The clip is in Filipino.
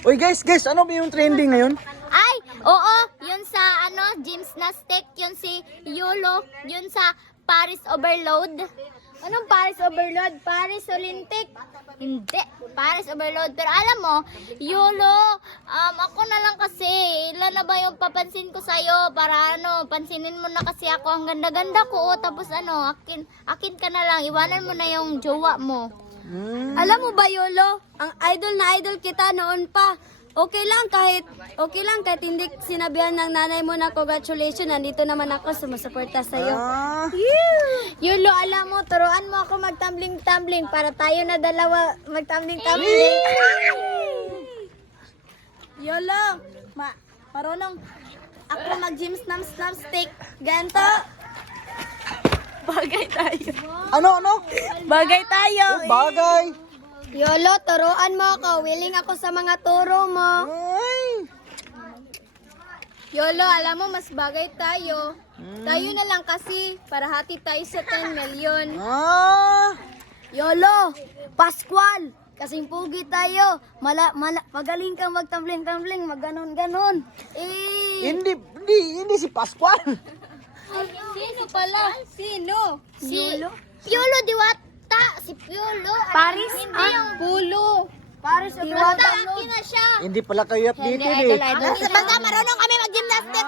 Uy guys, ano ba yung trending ngayon? Ay, oo, yun sa gymnastic, yun si Yolo, yun sa Paris Overload. Anong Paris Overload? Paris Olympic? Hindi, Paris Overload. Pero alam mo, Yolo, ako na lang kasi, ilan na ba yung papansin ko sa'yo para pansinin mo na kasi ako, ang ganda-ganda ko, tapos akin ka na lang, iwanan mo na yung jowa mo. Alam mo ba, Yolo? Ang idol na idol kita noon pa. Okay lang kahit hindi sinabihan ng nanay mo na congratulations, nandito naman ako sumusuporta sa iyo. Yolo, alam mo, turuan mo ako mag-tumbling-tumbling para tayo na dalawa mag-tumbling-tumbling. Yolo, marunong ako mag-gymnastic. Ganto. Bagay tayo. Ano? Bagay tayo. Bagay. Yolo, turuan mo ako. Willing ako sa mga turo mo. Ay. Yolo, alam mo, mas bagay tayo. Tayo na lang kasi para hati tayo sa 10 million. Yolo, Pascual, kasing pugi tayo. Magaling kang magtambling-tambling, maganon-ganon. Hindi si Pascual. Sino pala? Sino? Si Piolo Diwata, si Piolo. Paris? Hindi yung Pulo. Paris Diwata, akin na siya. Hindi pala kayo updated eh. Basta marunong kami mag-gymnastic.